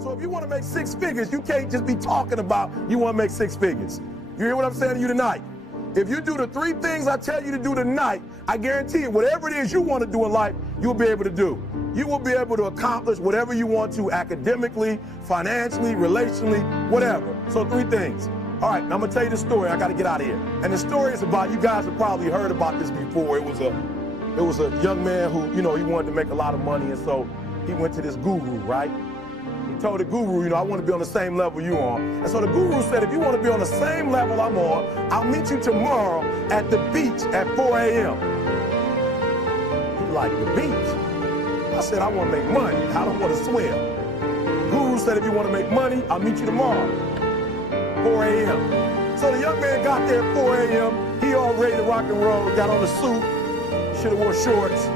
So if you want to make six figures, you can't just be talking about you want to make six figures. You hear what I'm saying to you tonight? If you do the three things I tell you to do tonight, I guarantee you, whatever it is you want to do in life, you'll be able to do. You will be able to accomplish whatever you want to academically, financially, relationally, whatever. So three things. All right, now I'm gonna tell you the story. I gotta get out of here. And the story is about, you guys have probably heard about this before. It was a young man who, he wanted to make a lot of money, and so he went to this guru, right? He told the guru, I want to be on the same level you are. And so the guru said, if you want to be on the same level I'm on, I'll meet you tomorrow at the beach at 4 a.m. He like, the beach? I said, I want to make money. I don't want to swim. The guru said, if you want to make money, I'll meet you tomorrow, 4 a.m. So the young man got there at 4 a.m. He all ready to rock and roll, got on the suit, should have wore shorts.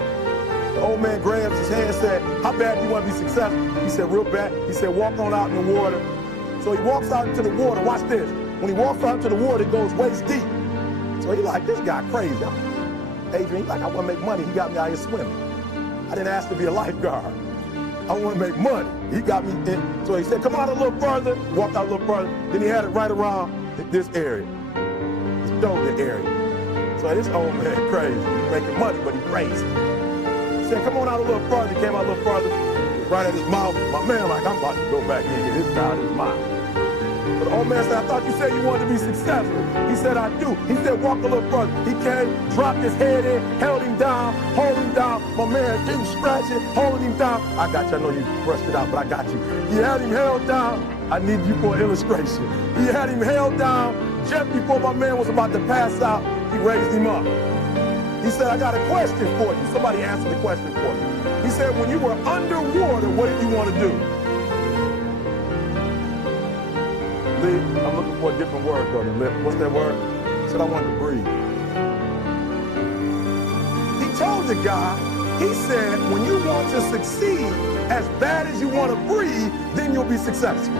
The old man grabs his hand and said, how bad do you want to be successful? He said, real bad. He said, walk on out in the water. So he walks out into the water. Watch this. When he walks out into the water, it goes waist deep. So he like, this guy crazy. Adrian, he like, I want to make money. He got me out here swimming. I didn't ask to be a lifeguard. I want to make money. He got me in. So he said, come out a little further. Walked out a little further. Then he had it right around this area, this shoulder area. So this old man crazy. He's making money, but he's crazy. He said, come on out a little further. He came out a little further, right at his mouth. My man like, I'm about to go back in here. This guy is mine. But the old man said, I thought you said you wanted to be successful. He said, I do. He said, walk a little further. He came, dropped his head in, held him down, hold him down. My man didn't scratch it, holding him down. I got you. I know you brushed it out, but I got you. He had him held down. I need you for an illustration. He had him held down. Just before my man was about to pass out, he raised him up. He said, I got a question for you. Somebody answered the question for me. He said, when you were underwater, what did you want to do? Lee, I'm looking for a different word, brother. What's that word? He said, I wanted to breathe. He told the guy, he said, when you want to succeed as bad as you want to breathe, then you'll be successful.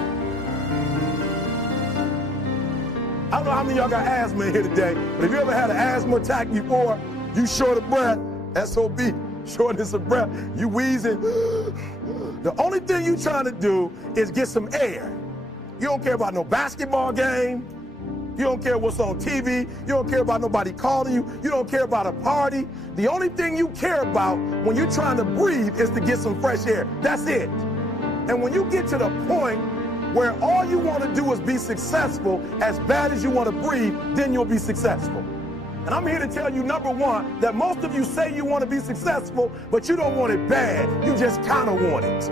I don't know how many of y'all got asthma in here today, but if you ever had an asthma attack before, you short of breath, SOB, shortness of breath, you wheezing. The only thing you trying to do is get some air. You don't care about no basketball game. You don't care what's on TV. You don't care about nobody calling you. You don't care about a party. The only thing you care about when you're trying to breathe is to get some fresh air. That's it. And when you get to the point where all you want to do is be successful as bad as you want to breathe, then you'll be successful. And I'm here to tell you, number one, that most of you say you want to be successful, but you don't want it bad. You just kind of want it.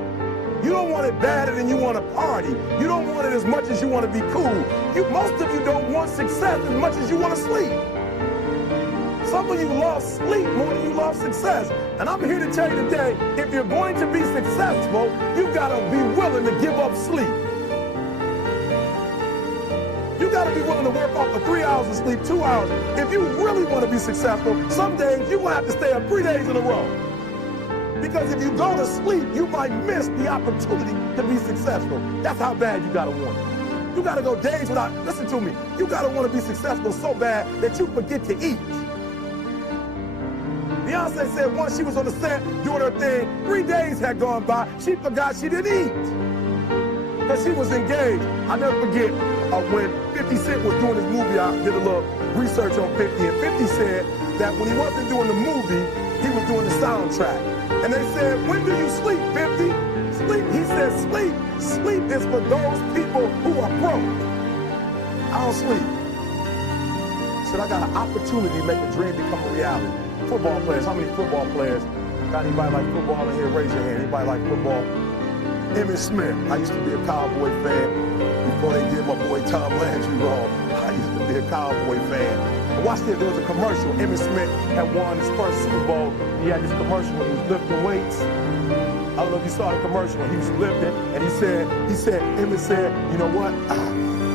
You don't want it badder than you want to party. You don't want it as much as you want to be cool. Most of you don't want success as much as you want to sleep. Some of you love sleep more than you love success. And I'm here to tell you today, if you're going to be successful, you got to be willing to give up sleep. You got to be willing to work off for 3 hours of sleep, 2 hours. If you really want to be successful, some days you're going to have to stay up 3 days in a row. Because if you go to sleep, you might miss the opportunity to be successful. That's how bad you got to want it. You got to go days without, listen to me, you got to want to be successful so bad that you forget to eat. Beyonce said once she was on the set doing her thing, 3 days had gone by, she forgot she didn't eat. Because she was engaged. I'll never forget when 50 Cent was doing his movie, I did a little research on 50, and 50 said that when he wasn't doing the movie, he was doing the soundtrack. And they said, when do you sleep, 50? Sleep, he said, sleep. Sleep is for those people who are broke. I don't sleep. He said, I got an opportunity to make a dream become a reality. Football players, how many football players? Got anybody like football in here? Raise your hand. Anybody like football? Emmitt Smith. I used to be a Cowboy fan before they did my boy Tom Landry wrong. I used to be a Cowboy fan. But watch this, there was a commercial. Emmitt Smith had won his first Super Bowl. He had this commercial when he was lifting weights. I don't know if you saw the commercial when he was lifting, and Emmitt said, you know what?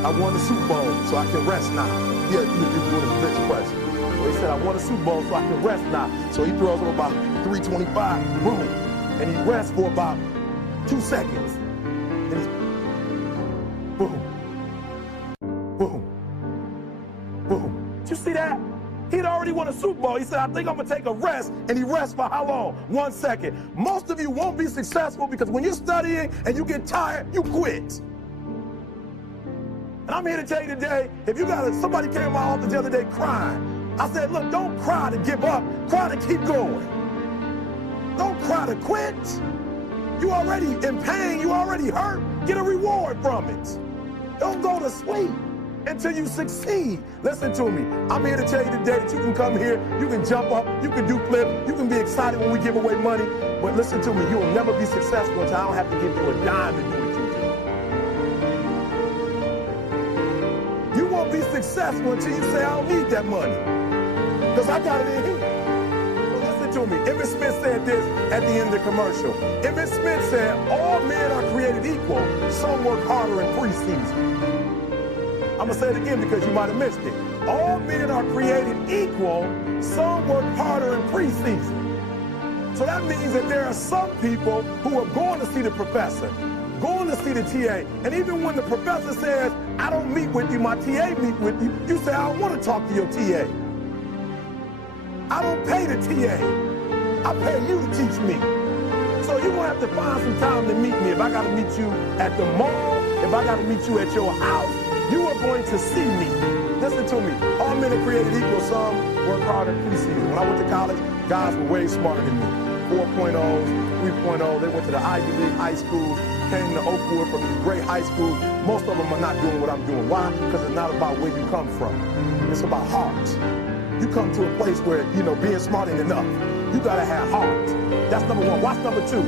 I won the Super Bowl, so I can rest now. Yeah, he was doing his bench press. So he said, I won the Super Bowl, so I can rest now. So he throws him about 325, boom, and he rests for about 2 seconds. And he's boom, boom, boom. Did you see that? He'd already Purdy won a Super Bowl. He said, I think I'm going to take a rest. And he rests for how long? 1 second. Most of you won't be successful because when you're studying and you get tired, you quit. And I'm here to tell you today, if you got somebody came to my office the other day crying. I said, look, don't cry to give up. Cry to keep going. Don't cry to quit. You already in pain. You already hurt. Get a reward from it. Don't go to sleep until you succeed. Listen to me. I'm here to tell you today that you can come here, you can jump up, you can do flip, you can be excited when we give away money. But listen to me, you will never be successful until I don't have to give you a dime to do what you do. You won't be successful until you say, I don't need that money, because I got it in here. To me. Emmitt Smith said this at the end of the commercial. Emmitt Smith said, all men are created equal. Some work harder in preseason. I'm going to say it again because you might have missed it. All men are created equal. Some work harder in preseason. So that means that there are some people who are going to see the professor, going to see the TA. And even when the professor says, I don't meet with you, my TA meet with you, you say, I don't want to talk to your TA. I don't pay the TA. I pay you to teach me. So you're going to have to find some time to meet me. If I got to meet you at the mall, if I got to meet you at your house, you are going to see me. Listen to me. All men are created equal. Some work hard in preseason. When I went to college, guys were way smarter than me. 4.0s, 3.0. They went to the Ivy League high schools, came to Oakwood from these great high schools. Most of them are not doing what I'm doing. Why? Because it's not about where you come from. It's about heart. You come to a place where, being smart ain't enough. You gotta have heart. That's number one. Watch number two.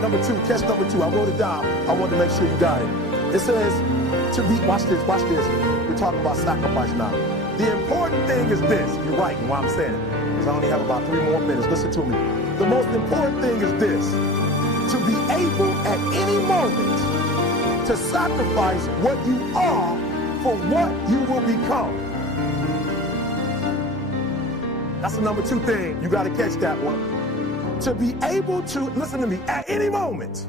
Number two, catch number two. I wrote it down. I wanted to make sure you got it. It says, watch this. We're talking about sacrifice now. The important thing is this. You're writing while I'm saying it, because I only have about 3 more minutes. Listen to me. The most important thing is this. To be able at any moment to sacrifice what you are for what you will become. That's the number 2 thing. You got to catch that one. To be able to, listen to me, at any moment.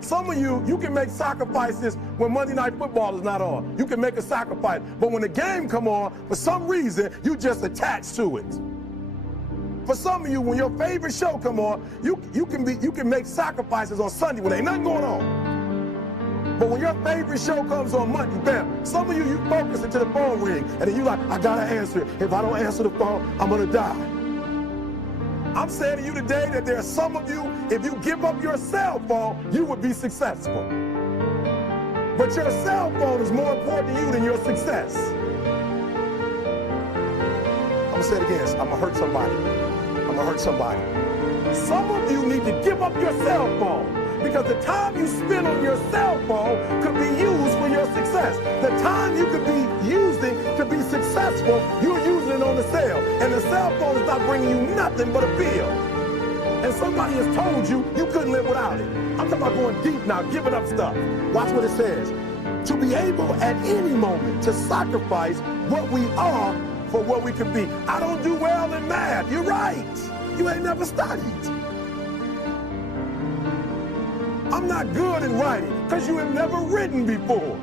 Some of you can make sacrifices when Monday Night Football is not on. You can make a sacrifice. But when the game come on, for some reason, you just attach to it. For some of you, when your favorite show come on, you can make sacrifices on Sunday when ain't nothing going on. But when your favorite show comes on Monday, bam, some of you focus until the phone ring, and then you like, I gotta answer it. If I don't answer the phone, I'm gonna die. I'm saying to you today that there are some of you, if you give up your cell phone, you would be successful. But your cell phone is more important to you than your success. I'm gonna say it again, I'm gonna hurt somebody. Some of you need to give up your cell phone. Because the time you spend on your cell phone could be used for your success. The time you could be using to be successful, you're using it on the cell. And the cell phone is not bringing you nothing but a bill. And somebody has told you you couldn't live without it. I'm talking about going deep now, giving up stuff. Watch what it says. To be able at any moment to sacrifice what we are for what we could be. I don't do well in math. You're right. You ain't never studied. I'm not good in writing because you have never written before.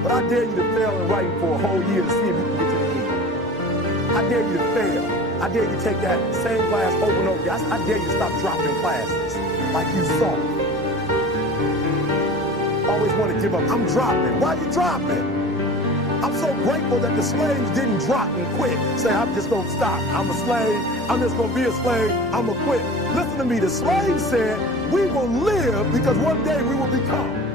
But I dare you to fail in writing for a whole year to see if you can get to the end. I dare you to fail. I dare you to take that same class over and over again. I dare you to stop dropping classes like you saw. Always want to give up. I'm dropping. Why are you dropping? I'm so grateful that the slaves didn't drop and quit. Say, I'm just going to stop. I'm a slave. I'm just going to be a slave. I'm going to quit. Listen to me. The slave said, we will live because one day we will become.